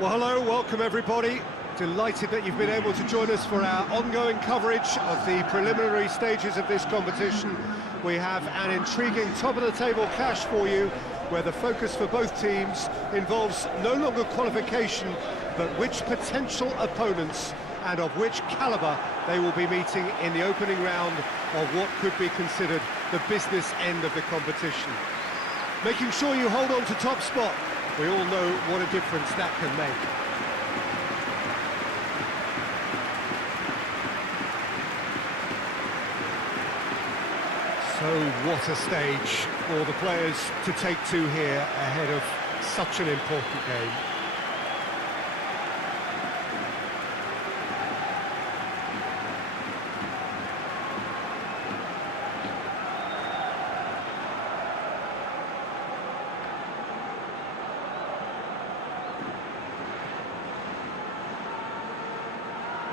Well, hello, welcome everybody. Delighted that you've been able to join us for our ongoing coverage of the preliminary stages of this competition. We have an intriguing top-of-the-table clash for you, where the focus for both teams involves no longer qualification, but which potential opponents and of which calibre they will be meeting in the opening round of what could be considered the business end of the competition. Making sure you hold on to top spot. We all know what a difference that can make. So what a stage for the players to take to here ahead of such an important game.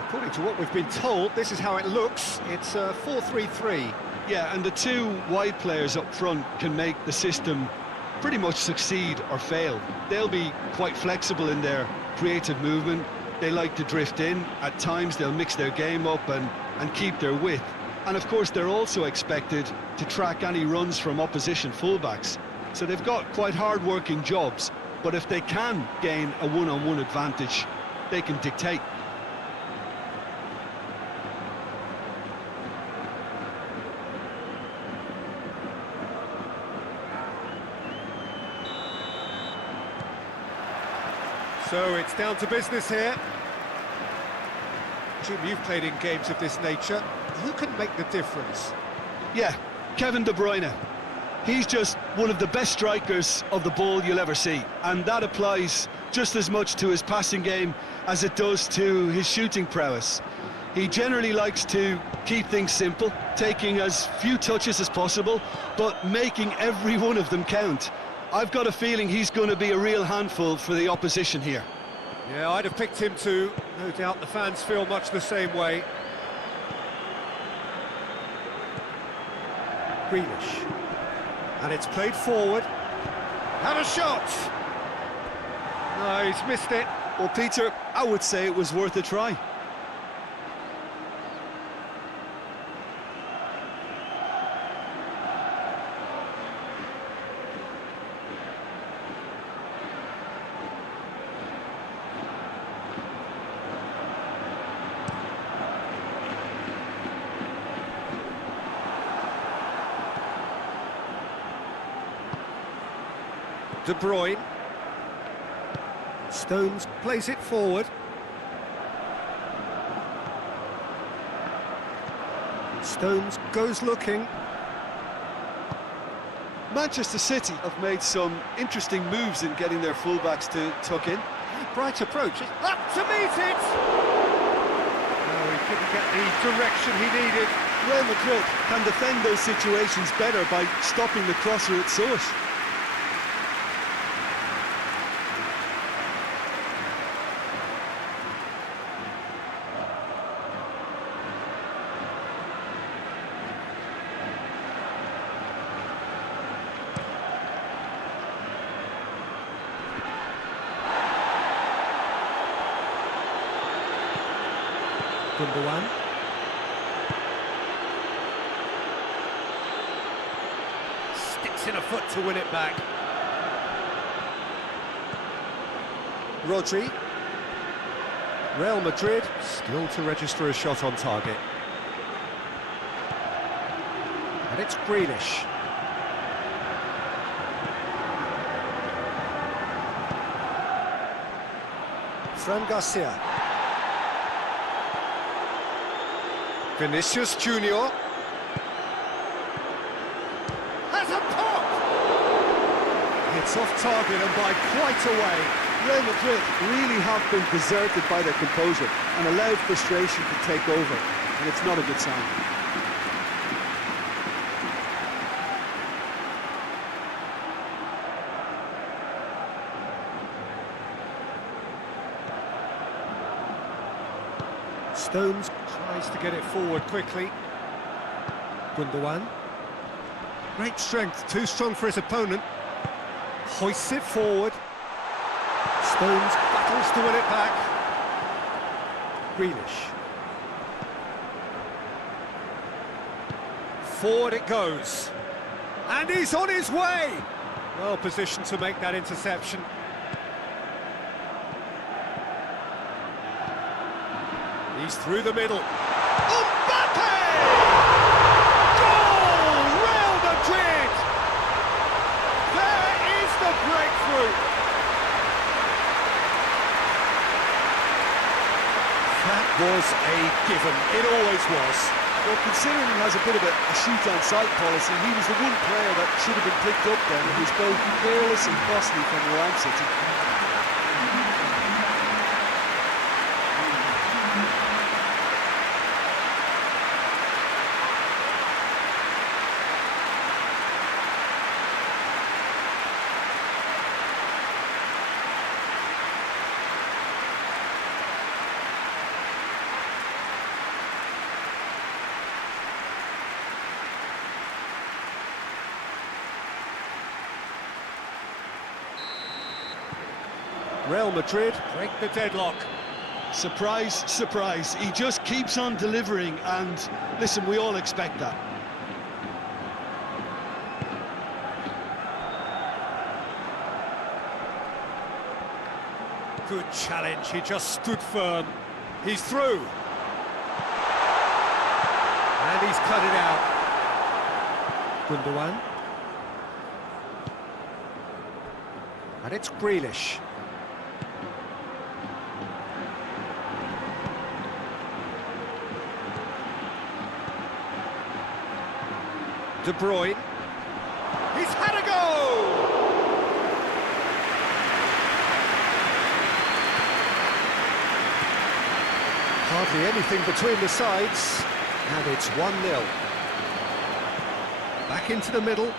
According to what we've been told, this is how it looks. It's a 4-3-3. Yeah, and the two wide players up front can make the system pretty much succeed or fail. They'll be quite flexible in their creative movement. They like to drift in. At times they'll mix their game up and keep their width. And of course they're also expected to track any runs from opposition fullbacks. So they've got quite hard-working jobs, but if they can gain a one-on-one advantage, they can dictate. So it's down to business here. Jim, you've played in games of this nature. Who can make the difference? Yeah, Kevin De Bruyne. He's just one of the best strikers of the ball you'll ever see, and that applies just as much to his passing game as it does to his shooting prowess. He generally likes to keep things simple, taking as few touches as possible, but making every one of them count. I've got a feeling he's going to be a real handful for the opposition here. Yeah, I'd have picked him too. No doubt the fans feel much the same way. Grealish. And it's played forward. Have a shot! No, he's missed it. Well, Peter, I would say it was worth a try. De Bruyne. Stones plays it forward. Stones goes looking. Manchester City have made some interesting moves in getting their fullbacks to tuck in. Bright approach. Up to meet it! No, he couldn't get the direction he needed. Real Madrid can defend those situations better by stopping the crosser at source. Gundogan. Sticks in a foot to win it back. Rodri. Real Madrid still to register a shot on target. And it's Grealish. Fran Garcia. Vinicius Junior has a pop! It's off target and by quite a way. Real Madrid really have been deserted by their composure and allowed frustration to take over, and it's not a good sign. Stones tries to get it forward quickly. Gundogan. Great strength, too strong for his opponent. Hoists it forward. Stones battles to win it back. Grealish. Forward it goes. And he's on his way! Well positioned to make that interception. He's through the middle. Mbappe! Goal! Real Madrid! There is the breakthrough. That was a given. It always was. Well, considering he has a bit of a shoot-on-sight policy, he was the one player that should have been picked up then. It was both careless and costly from around City. Real Madrid break the deadlock. Surprise, surprise. He just keeps on delivering, and listen, we all expect that. Good challenge, he just stood firm. He's through. And he's cut it out. Gundogan. And it's Grealish. De Bruyne. He's had a go! Hardly anything between the sides, and it's 1-0. Back into the middle,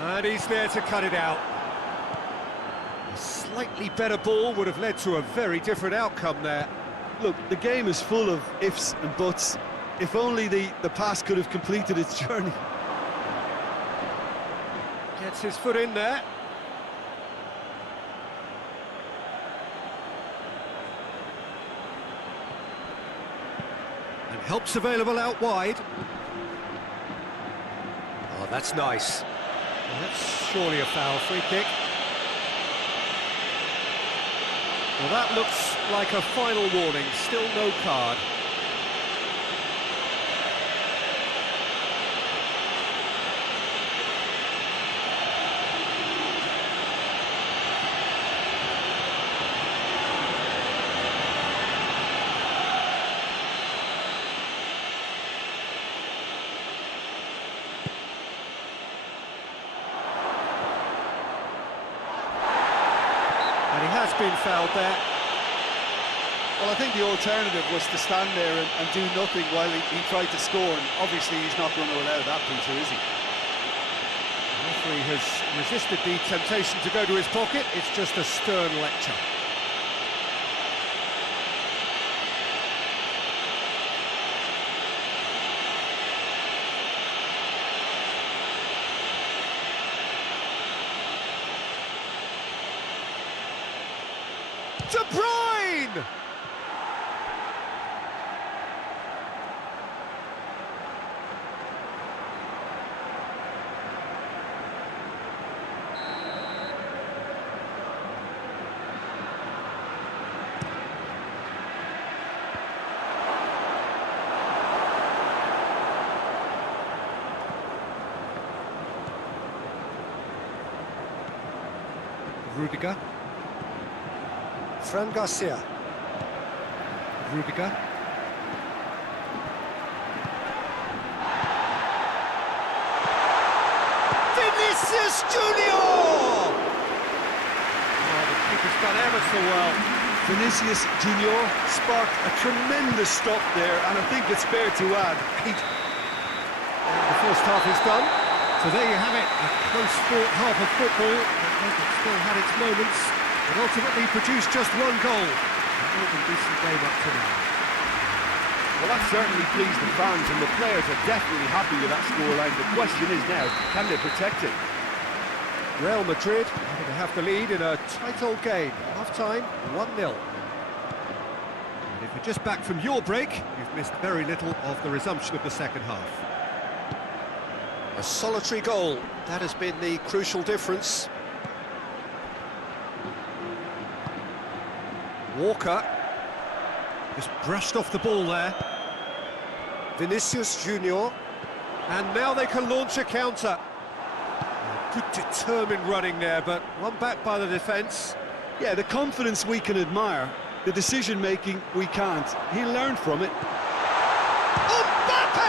and he's there to cut it out. A slightly better ball would have led to a very different outcome there. Look, the game is full of ifs and buts. If only the pass could have completed its journey. Gets his foot in there. And help's available out wide. Oh, that's nice. Well, that's surely a foul. Free kick. Well, that looks like a final warning. Still no card. And he has been fouled there. Well, I think the alternative was to stand there and do nothing while he tried to score, and obviously he's not going to allow that, Peter, is he? The referee has resisted the temptation to go to his pocket. It's just a stern lecture. De Bruyne! Rudiger. Fran Garcia. Rudiger. Vinicius Junior! Oh, the keeper's done ever so well. Vinicius Junior sparked a tremendous stop there, and I think it's fair to add, The first half is done. So there you have it, a close-fought half of football. It still had its moments, but ultimately produced just one goal. A more than decent game up to now. Well, that certainly pleased the fans, and the players are definitely happy with that scoreline. The question is now, can they protect it? Real Madrid going to have the lead in a tight old game. Half-time, 1-0. And if you're just back from your break, you've missed very little of the resumption of the second half. A solitary goal, that has been the crucial difference. Walker just brushed off the ball there. Vinicius Junior, and now they can launch a counter. Good determined running there, but one back by the defence. Yeah, the confidence we can admire, the decision-making we can't. He learned from it. Mbappe!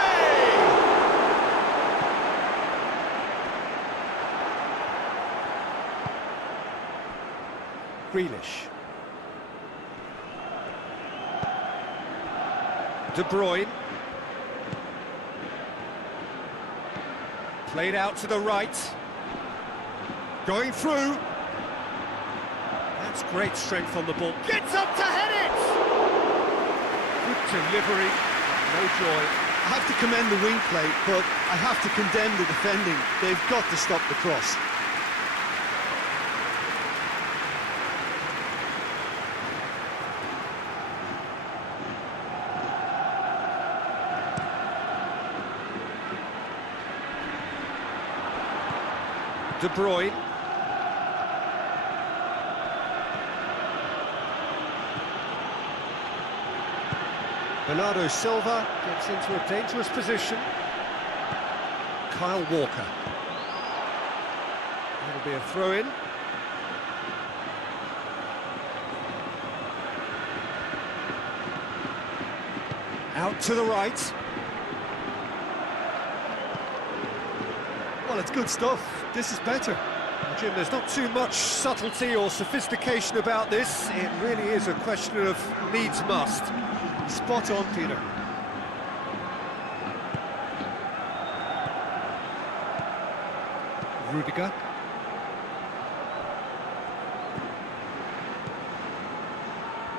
Grealish. De Bruyne. Played out to the right. Going through. That's great strength on the ball. Gets up to head it! Good delivery. No joy. I have to commend the wing play, but I have to condemn the defending. They've got to stop the cross. De Bruyne. Bernardo Silva gets into a dangerous position. Kyle Walker. It'll be a throw-in. Out to the right. Well, it's good stuff. This is better. Jim, there's not too much subtlety or sophistication about this. It really is a question of needs must. Spot on, Peter. Rudiger.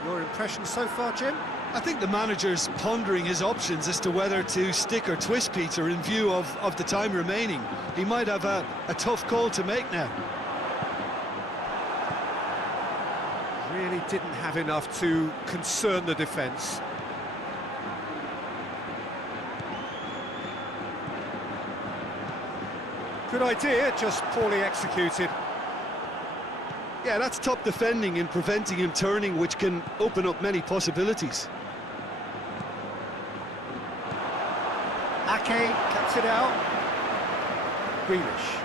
Your impression so far, Jim? I think the manager's pondering his options as to whether to stick or twist Peter in view of the time remaining. He might have a tough call to make now. Really didn't have enough to concern the defence. Good idea, just poorly executed. Yeah, that's top defending in preventing him turning, which can open up many possibilities. Ake cuts it out. Grealish.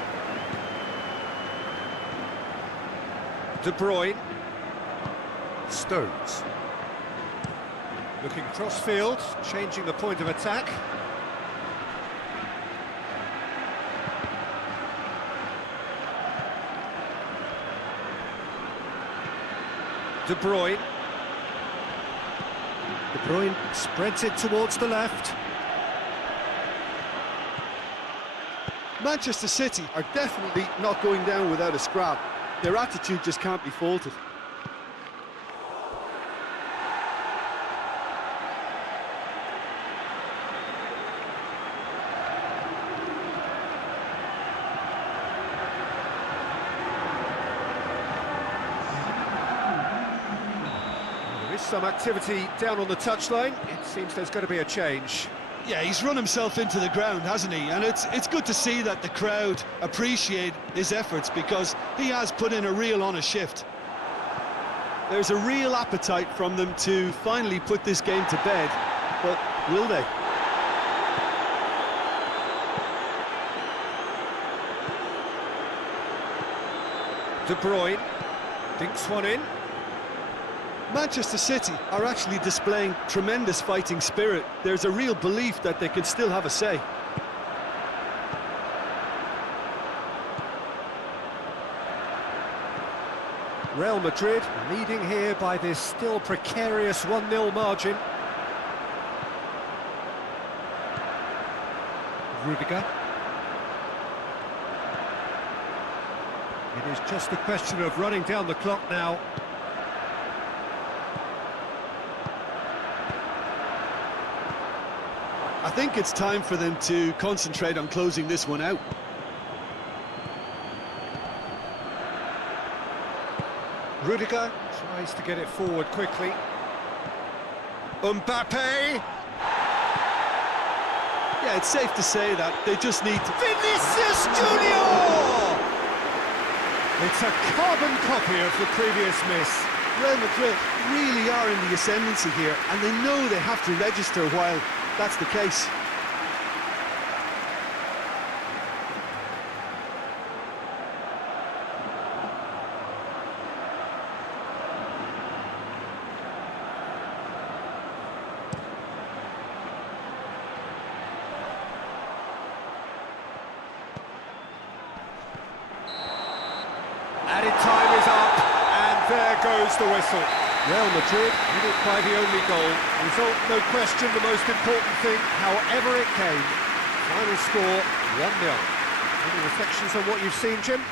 De Bruyne. Stones. Looking cross-field, changing the point of attack. De Bruyne. De Bruyne spreads it towards the left. Manchester City are definitely not going down without a scrap. Their attitude just can't be faulted. There is some activity down on the touchline. It seems there's going to be a change. Yeah, he's run himself into the ground, hasn't he? And it's good to see that the crowd appreciate his efforts, because he has put in a real honest shift. There's a real appetite from them to finally put this game to bed, but will they? De Bruyne dinks one in. Manchester City are actually displaying tremendous fighting spirit. There's a real belief that they can still have a say. Real Madrid leading here by this still precarious 1-0 margin. Rudiger. It is just a question of running down the clock now. I think it's time for them to concentrate on closing this one out. Rudiger tries to get it forward quickly. Mbappe! Yeah, it's safe to say that they just need to... Vinicius Junior! It's a carbon copy of the previous miss. Real Madrid really are in the ascendancy here, and they know they have to register while that's the case. Added time is up, and there goes the whistle. Real Madrid didn't by the only goal. Result, no question, the most important thing, however it came. Final score, 1-0. Any reflections on what you've seen, Jim?